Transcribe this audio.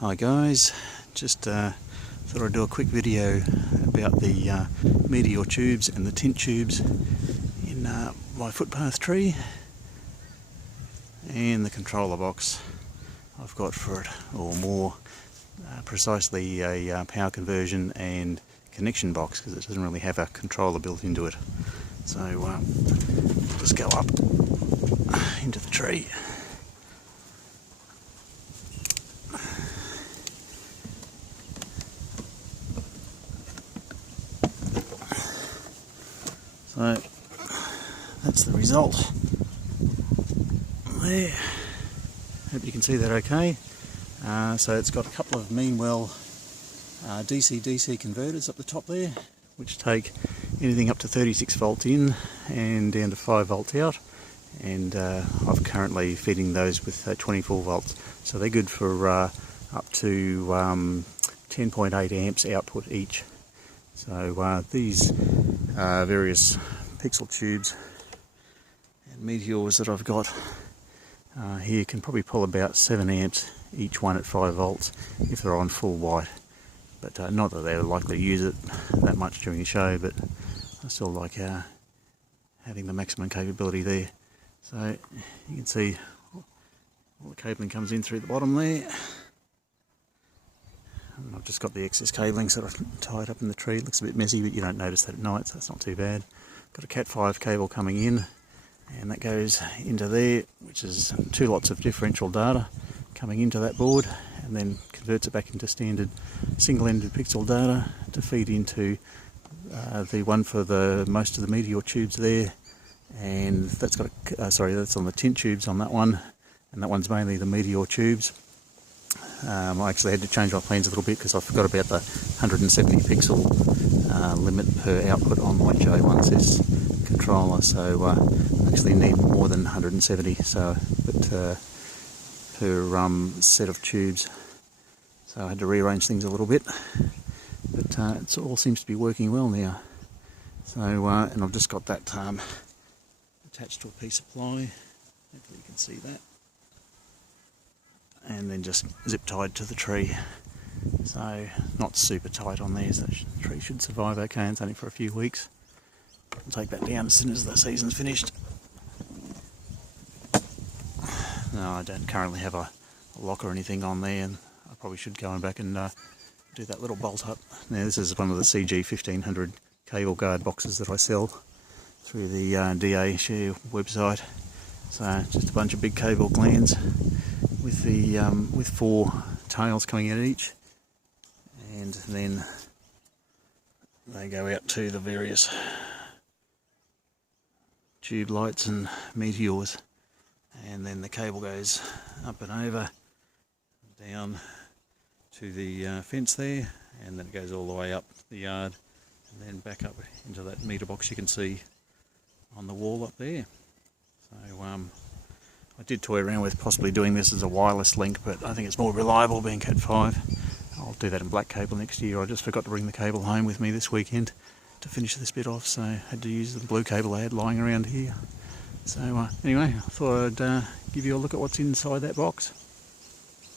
Hi guys, just thought I'd do a quick video about the Meteor tubes and the tint tubes in my footpath tree and the controller box I've got for it, or more precisely a power conversion and connection box, because it doesn't really have a controller built into it. So let's go up into the tree. So that's the result there. Hope you can see that okay. So it's got a couple of Mean Well DC-DC converters up the top there, which take anything up to 36 volts in and down to 5 volts out, and I'm currently feeding those with 24 volts, so they're good for up to 10.8 amps output each. So these various pixel tubes and meteors that I've got here can probably pull about 7 amps each one at 5 volts if they're on full white, but not that they're likely to use it that much during the show, but I still like having the maximum capability there. So you can see all the cabling comes in through the bottom there. And I've just got the excess cabling sort of tied up in the tree. It looks a bit messy, but you don't notice that at night, so that's not too bad. Got a Cat 5 cable coming in, and that goes into there, which is 2 lots of differential data coming into that board, and then converts it back into standard single-ended pixel data to feed into the one for the most of the Meteor tubes there. And that's got that's on the tint tubes on that one, and that one's mainly the Meteor tubes. I actually had to change my plans a little bit because I forgot about the 170 pixel limit per output on my J1S controller, so I actually need more than 170 per set of tubes, so I had to rearrange things a little bit, but it all seems to be working well now. So and I've just got that attached to a piece of ply, hopefully you can see that, and then just zip tied to the tree, so not super tight on there, so the tree should survive okay. It's only for a few weeks. I'll take that down as soon as the season's finished. No, I don't currently have a lock or anything on there, and I probably should go back and do that little bolt up. Now this is one of the CG 1500 cable guard boxes that I sell through the DA Share website. So just a bunch of big cable glands with the with 4 tails coming out each, and then they go out to the various tube lights and meteors, and then the cable goes up and over down to the fence there, and then it goes all the way up the yard and then back up into that meter box you can see on the wall up there. So I did toy around with possibly doing this as a wireless link, but I think it's more reliable being Cat 5. I'll do that in black cable next year. I just forgot to bring the cable home with me this weekend to finish this bit off, so I had to use the blue cable I had lying around here. So anyway, I thought I'd give you a look at what's inside that box.